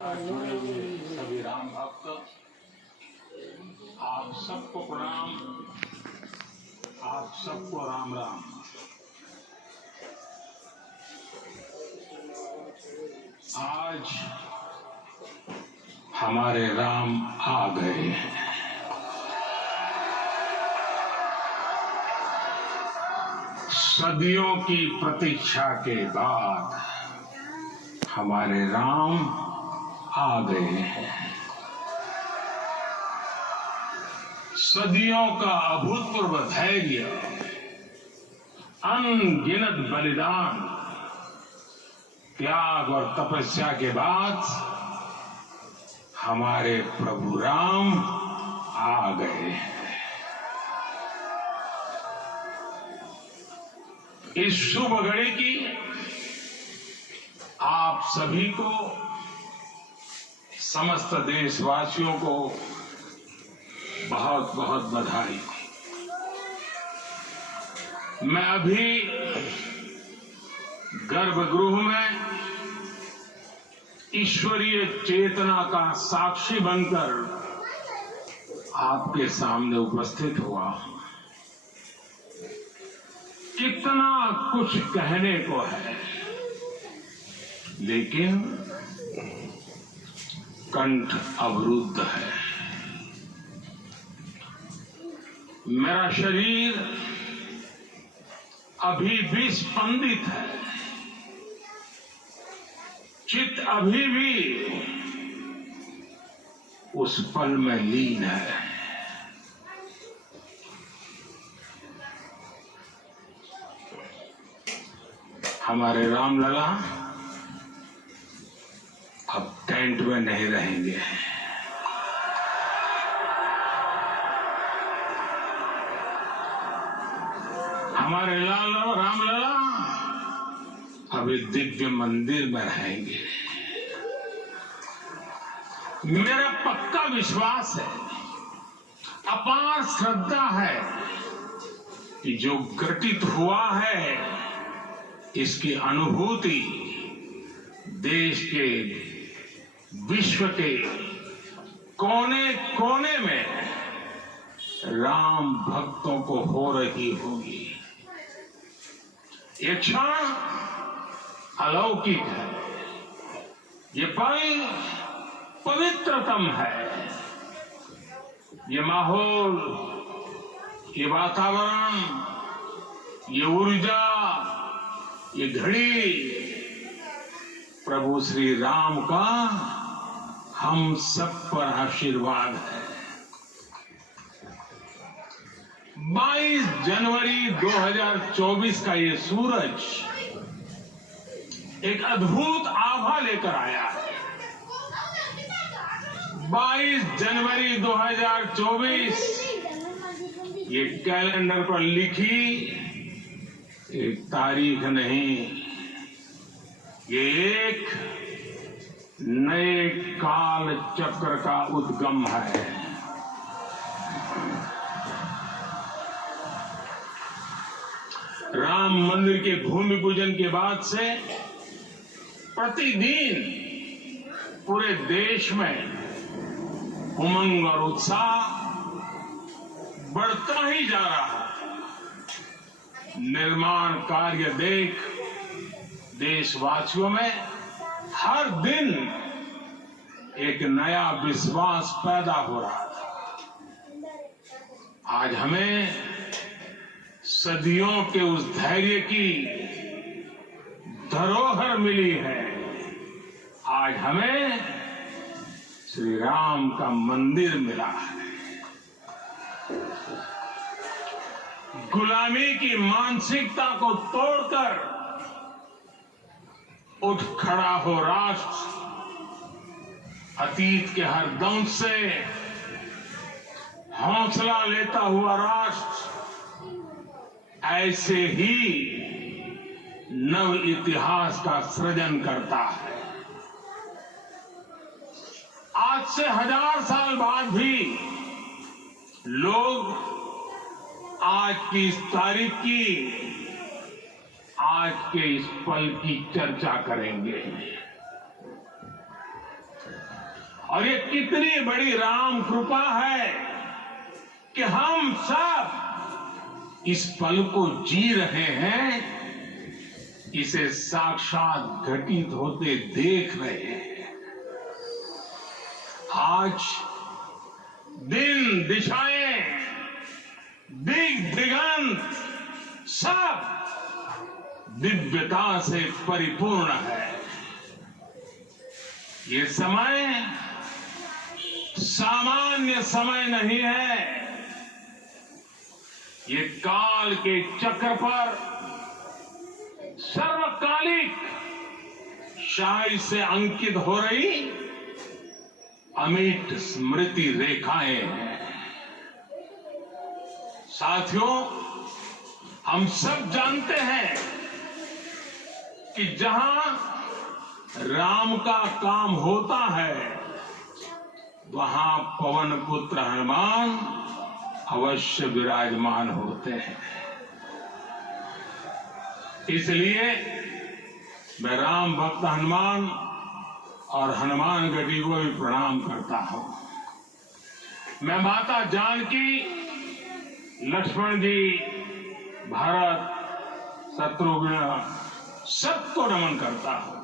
जुड़े हुए सभी राम भक्त, आप सबको प्रणाम, आप सबको राम राम। आज हमारे राम आ गए हैं। सदियों की प्रतीक्षा के बाद हमारे राम आ गए हैं। सदियों का अभूतपूर्व धैर्य, अनगिनत बलिदान, त्याग और तपस्या के बाद हमारे प्रभु राम आ गए हैं। इस शुभ घड़ी की आप सभी को, समस्त देशवासियों को बहुत बहुत बधाई। मैं अभी गर्भगृह में ईश्वरीय चेतना का साक्षी बनकर आपके सामने उपस्थित हुआ। कितना कुछ कहने को है, लेकिन कंठ अवरुद्ध है। मेरा शरीर अभी भी स्पंदित है, चित्त अभी भी उस पल में लीन है। हमारे रामलला अब टेंट में नहीं रहेंगे। हमारे रामलला अभी दिव्य मंदिर में रहेंगे। मेरा पक्का विश्वास है, अपार श्रद्धा है कि जो घटित हुआ है, इसकी अनुभूति देश के, विश्व के कोने कोने में राम भक्तों को हो रही होगी। ये क्षण अलौकिक है, ये पल पवित्रतम है। ये माहौल, ये वातावरण, ये ऊर्जा, ये घड़ी प्रभु श्री राम का हम सब पर आशीर्वाद है। 22 जनवरी 2024 का ये सूरज एक अद्भुत आभा लेकर आया है। 22 जनवरी 2024 ये कैलेंडर पर लिखी एक तारीख नहीं, ये एक नए काल चक्र का उद्गम है। राम मंदिर के भूमि पूजन के बाद से प्रतिदिन पूरे देश में उमंग और उत्साह बढ़ता ही जा रहा है। निर्माण कार्य देख देशवासियों में हर दिन एक नया विश्वास पैदा हो रहा था। आज हमें सदियों के उस धैर्य की धरोहर मिली है। आज हमें श्री राम का मंदिर मिला है। गुलामी की मानसिकता को तोड़कर उठ खड़ा हो राष्ट्र। अतीत के हर दंश से हौसला लेता हुआ राष्ट्र ऐसे ही नव इतिहास का सृजन करता है। आज से 1000 साल बाद भी लोग आज की इस तारीख की, आज के इस पल की चर्चा करेंगे। और ये कितनी बड़ी राम कृपा है कि हम सब इस पल को जी रहे हैं, इसे साक्षात घटित होते देख रहे हैं। आज दिन दिशाएं, दिग दिगंत सब दिव्यता से परिपूर्ण है। ये समय सामान्य समय नहीं है। ये काल के चक्र पर सर्वकालिक शाही से अंकित हो रही अमिट स्मृति रेखाएं हैं। साथियों, हम सब जानते हैं कि जहां राम का काम होता है, वहां पवन पुत्र हनुमान अवश्य विराजमान होते हैं। इसलिए मैं राम भक्त हनुमान और हनुमान गढ़ी को भी प्रणाम करता हूं। मैं माता जानकी, लक्ष्मण जी, भरत, शत्रुघ्न सबको नमन करता हूं।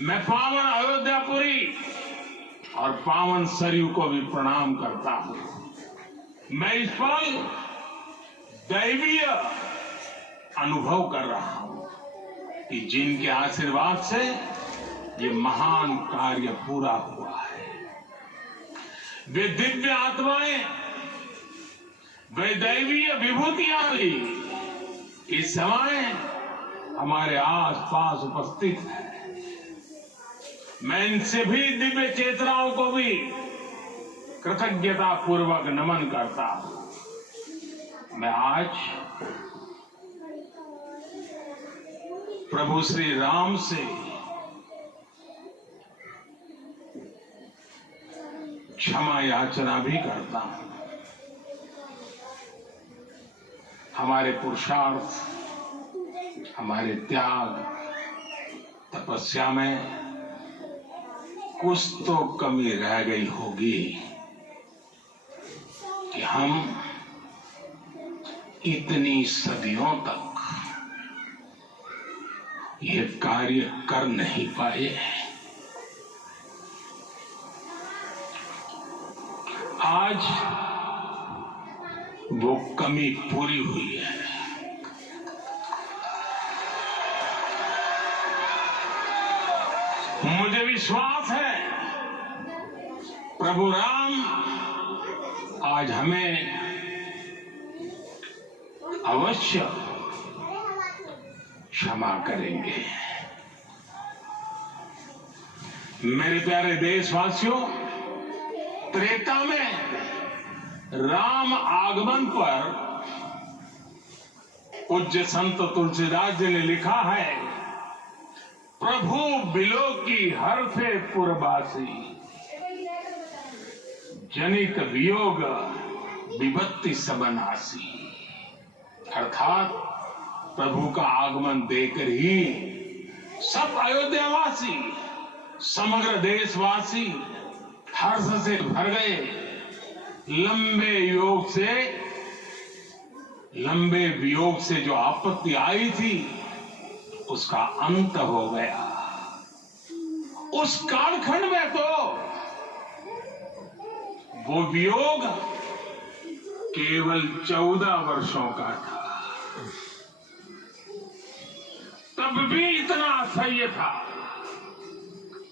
मैं पावन अयोध्यापुरी और पावन सरयू को भी प्रणाम करता हूं। मैं इस पल दैवीय अनुभव कर रहा हूं कि जिनके आशीर्वाद से ये महान कार्य पूरा हुआ है। वे दिव्य आत्माएं, वे दैवीय विभूतियां भी इस समय हमारे आसपास उपस्थित है। मैं इनसे भी दिव्य चेतनाओं को भी कृतज्ञता पूर्वक नमन करता हूं। मैं आज प्रभु श्री राम से क्षमा याचना भी करता हूं। हमारे पुरुषार्थ, हमारे त्याग, तपस्या में कुछ तो कमी रह गई होगी कि हम इतनी सदियों तक ये कार्य कर नहीं पाए। आज वो कमी पूरी हुई है। मुझे विश्वास है प्रभु राम आज हमें अवश्य क्षमा करेंगे। मेरे प्यारे देशवासियों, त्रेता में राम आगमन पर पूज्य संत तुलसीदास जी ने लिखा है, प्रभु बिलो की हर से पुरबासी, जनित वियोग विपत्ति सबनासी। अर्थात प्रभु का आगमन देकर ही सब अयोध्यावासी, समग्र देशवासी हर्ष से भर गए। लंबे वियोग से जो आपत्ति आई थी, उसका अंत हो गया। उस कालखंड में तो वो वियोग केवल 14 वर्षों का था, तब भी इतना असह्य था।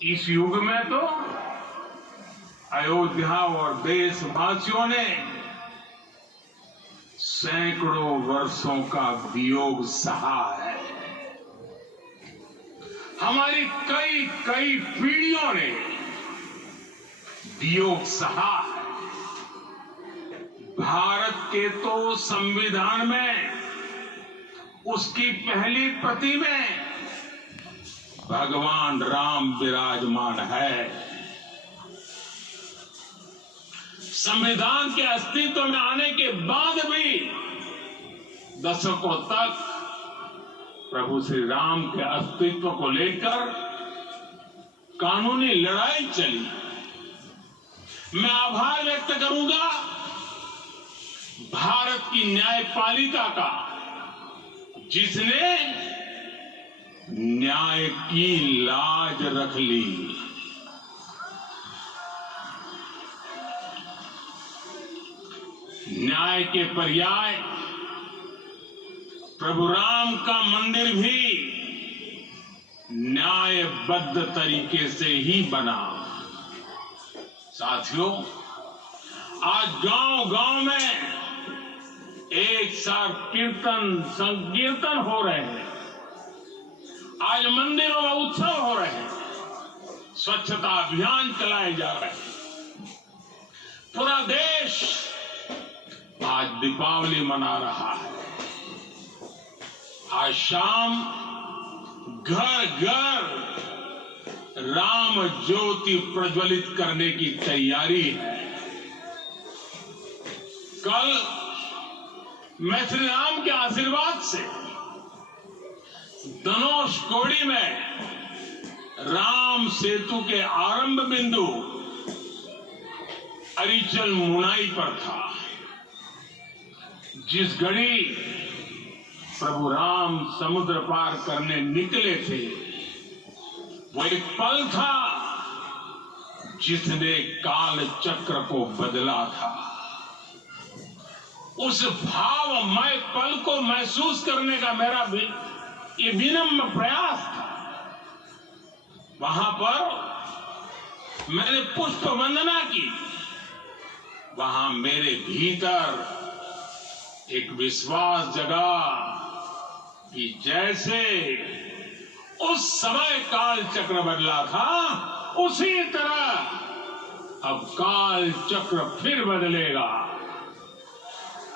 इस युग में तो अयोध्या और देशवासियों ने सैकड़ों वर्षों का वियोग सहा है। हमारी कई कई पीढ़ियों ने वियोग सहा है। भारत के तो संविधान में उसकी पहली प्रति में भगवान राम विराजमान है। संविधान के अस्तित्व में आने के बाद भी दशकों तक प्रभु श्री राम के अस्तित्व को लेकर कानूनी लड़ाई चली। मैं आभार व्यक्त करूंगा भारत की न्यायपालिका का, जिसने न्याय की लाज रख ली। न्याय के पर्याय प्रभु राम का मंदिर भी न्यायबद्ध तरीके से ही बना। साथियों, आज गांव-गांव में एक साथ कीर्तन संकीर्तन हो रहे हैं। आज मंदिरों में उत्सव हो रहे हैं, स्वच्छता अभियान चलाए जा रहे हैं। पूरा देश आज दीपावली मना रहा है। आज शाम घर घर राम ज्योति प्रज्वलित करने की तैयारी है। कल मैं श्री राम के आशीर्वाद से धनुषकोडी में राम सेतु के आरंभ बिंदु अरिचल मुनाई पर था। जिस घड़ी प्रभु राम समुद्र पार करने निकले थे, वो एक पल था जिसने काल चक्र को बदला था। उस भावमय पल को महसूस करने का मेरा भी ये विनम्र प्रयास था। वहां पर मैंने पुष्प वंदना की। वहां मेरे भीतर एक विश्वास जगा कि जैसे उस समय काल चक्र बदला था, उसी तरह अब काल चक्र फिर बदलेगा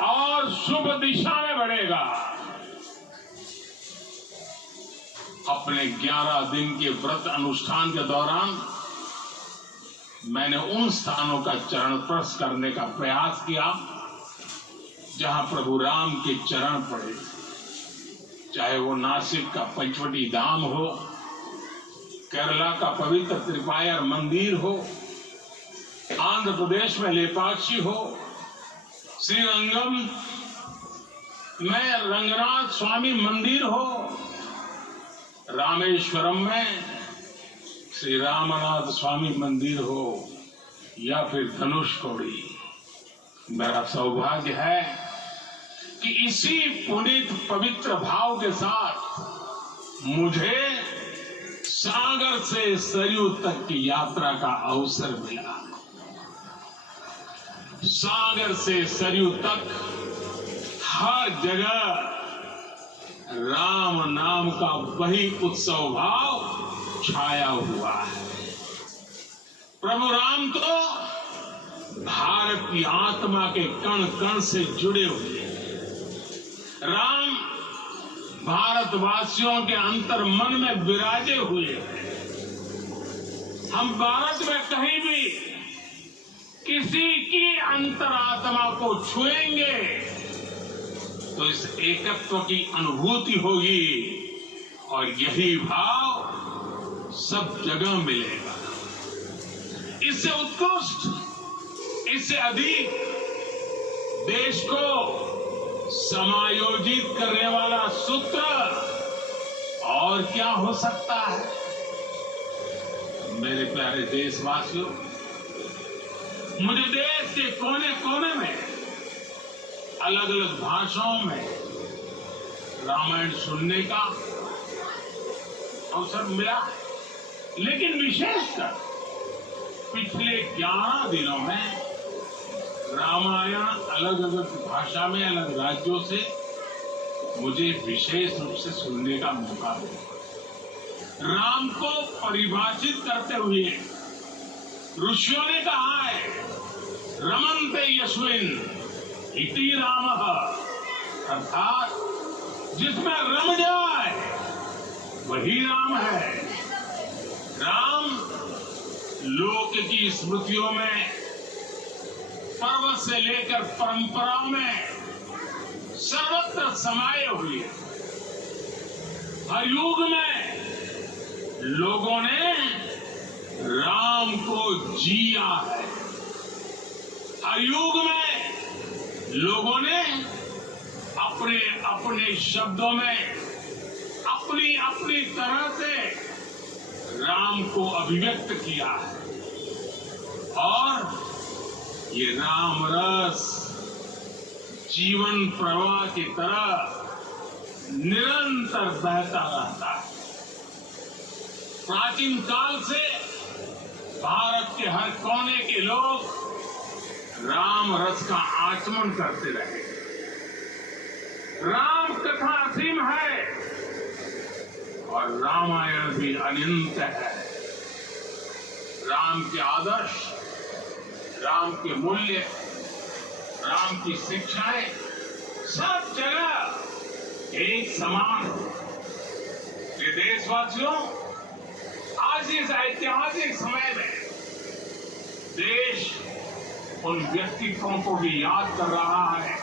और शुभ दिशा में बढ़ेगा। अपने 11 दिन के व्रत अनुष्ठान के दौरान मैंने उन स्थानों का चरण स्पर्श करने का प्रयास किया जहां प्रभु राम के चरण पड़े। चाहे वो नासिक का पंचवटी धाम हो, केरला का पवित्र त्रिपायर मंदिर हो, आंध्र प्रदेश में लेपाक्षी हो, श्रीरंगम में रंगनाथ स्वामी मंदिर हो, रामेश्वरम में श्री रामनाथ स्वामी मंदिर हो, या फिर धनुषकोडी। मेरा सौभाग्य है कि इसी पुनीत पवित्र भाव के साथ मुझे सागर से सरयू तक की यात्रा का अवसर मिला। सागर से सरयू तक हर जगह राम नाम का वही उत्सव भाव छाया हुआ है। प्रभु राम तो भारत की आत्मा के कण कण से जुड़े हुए हैं। राम भारतवासियों के अंतर मन में विराजे हुए हैं। हम भारत में कहीं भी किसी की अंतरात्मा को छुएंगे तो इस एकत्व की अनुभूति होगी, और यही भाव सब जगह मिलेगा। इससे उत्कृष्ट, इससे अधिक देश को समायोजित करने वाला सूत्र और क्या हो सकता है। मेरे प्यारे देशवासियों, मुझे देश के कोने कोने में अलग अलग भाषाओं में रामायण सुनने का अवसर मिला, लेकिन विशेषकर पिछले 11 दिनों में रामायण अलग अलग भाषा में अलग राज्यों से मुझे विशेष रूप से सुनने का मौका मिला। राम को परिभाषित करते हुए ऋषियों ने कहा है, रमन्ते यस्मिन् इति रामः, अर्थात जिसमें रम जाए वही राम है। राम लोक की स्मृतियों में, पर्व से लेकर परंपराओं में सर्वत्र समाये हुए। हर युग में लोगों ने राम को जिया है। कलयुग में लोगों ने अपने अपने शब्दों में अपनी अपनी तरह से राम को अभिव्यक्त किया है और ये राम रस जीवन प्रवाह की तरह निरंतर बहता रहता है। प्राचीन काल से भारत के हर कोने के लोग राम रस का आचमन करते रहे। राम कथा असीम है और रामायण भी अनंत है। राम के आदर्श, राम के मूल्य, राम की शिक्षाएं सब जगह एक समान। ये देशवासियों, आज इस ऐतिहासिक समय में देश उन व्यक्तित्वों को भी याद कर रहा है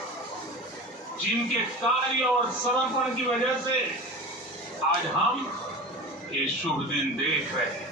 जिनके कार्य और समर्पण की वजह से आज हम ये शुभ दिन देख रहे हैं।